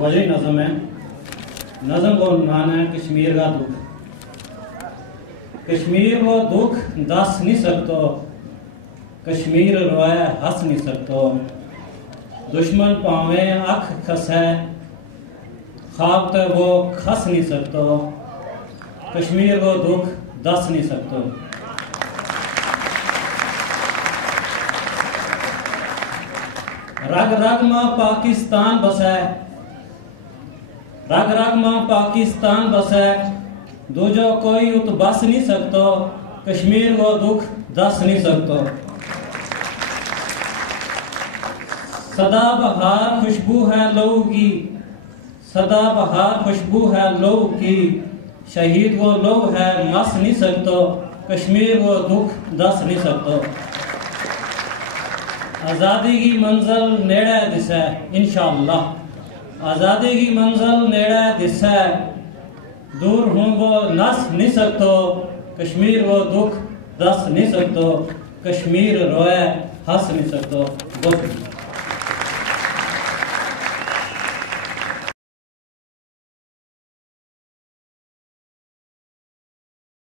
वजह नज़म है। नज़म का उन्वान है कश्मीर का दुख। कश्मीर वो दुख दस नहीं सकतो, कश्मीर रोए हंस नहीं सकतो। दुश्मन पावे अख खसै, ख्वाब तो वो खस नहीं सकतो। कश्मीर वो दुख दस नहीं सकतो। रग रग में पाकिस्तान बसै, रग रग में पाकिस्तान बसै। दूजो कोई उत बस नहीं सकतो। कश्मीर वो दुख दस नहीं सकतो। सदा बहार खुशबू है लहू की, सदा बहार खुशबू है लहू की। शहीद वो लहू है मस नहीं सकतो। कश्मीर वो दुख दस नहीं सकतो। आज़ादी की मंजिल नेड़े दिसै इंशाअल्लाह। आज़ादी की मंजिल नेड़े दिसै। दूर हूँ वो नस नहीं सकतो। कश्मीर वो दुख दस नहीं सकतो। कश्मीर रोए हंस नहीं सकतो। बहुत